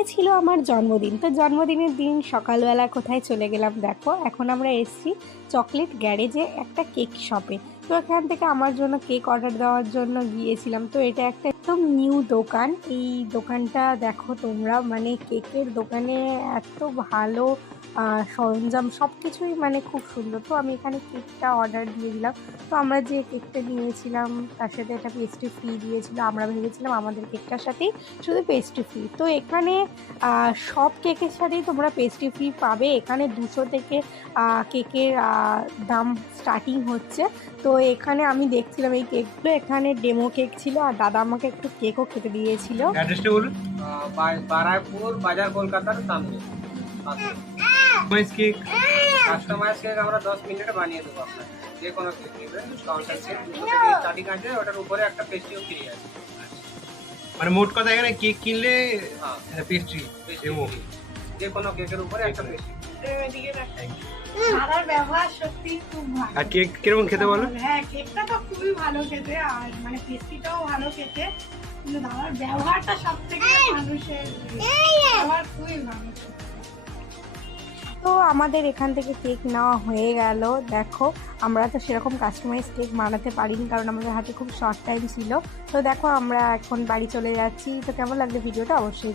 আজকে ছিল আমার জন্মদিন। তো জন্মদিনের দিন সকালবেলা কোথায় চলে গেলাম দেখো, এখন আমরা এসেছি চকলেট গ্যারেজে একটা কেক শপে। তো এখান থেকে আমার জন্য কেক অর্ডার দেওয়ার জন্য গিয়েছিলাম। তো এটা একটা একদম নিউ দোকান। এই দোকানটা দেখো তোমরা, মানে কেকের দোকানে এত ভালো সরঞ্জাম সব কিছুই মানে খুব সুন্দর। তো আমি এখানে কেকটা অর্ডার দিয়ে দিলাম। তো আমরা যে কেকটা নিয়েছিলাম তার সাথে একটা পেস্ট্রি ফ্রি দিয়েছিল। আমরা ভেবেছিলাম আমাদের কেকটার সাথেই শুধু পেস্ট্রি ফ্রি। তো এখানে সব কেকের সাথেই তোমরা পেস্ট্রি ফ্রি পাবে। এখানে 200 থেকে কেকের দাম স্টার্টিং হচ্ছে। তো এখানে আমি দেখছিলাম এই কেকগুলো, এখানে ডেমো কেক ছিল আর দাদা আমাকে একটু কেকও খেতে দিয়েছিল। অ্যাড্রেসটা বলুন। বারাইপুর বাজার কলকাতার সামনে। কাস্টমাইজ কেক কাস্টমাইজ কেক আমরা 10 মিনিটে বানিয়ে দেবো আপনার। যে কোনো কেক নেবেন, কাউন্টার কেক 200 থেকে স্টার্টিং আছে, ওটার উপরে একটা পেস্ট্রিও ফ্রি আছে। মানে মোট কথা এখানে কেক কিনলে হ্যাঁ, পেস্ট্রি এবং যে কোনো কেকের উপরে একটা পেস্ট্রি। দাদার ব্যবহার সত্যি খুব ভালো। আর কেক কিরকম খেতে বলো? হ্যাঁ, কেকটা তো খুবই ভালো খেতে, আর মানে পেস্ট্রিটাও ভালো খেতে, কিন্তু দাদার ব্যবহারটা সব থেকে মানুষের ব্যবহার খুবই ভালো। তো আমাদের এখান থেকে কেক নেওয়া হয়ে গেল। দেখো আমরা তো সেরকম কাস্টমাইজ কেক বানাতে পারিনি, কারণ আমাদের হাতে খুব শর্ট টাইম ছিল। তো দেখো আমরা এখন বাড়ি চলে যাচ্ছি। তো কেমন লাগলো ভিডিওটা অবশ্যই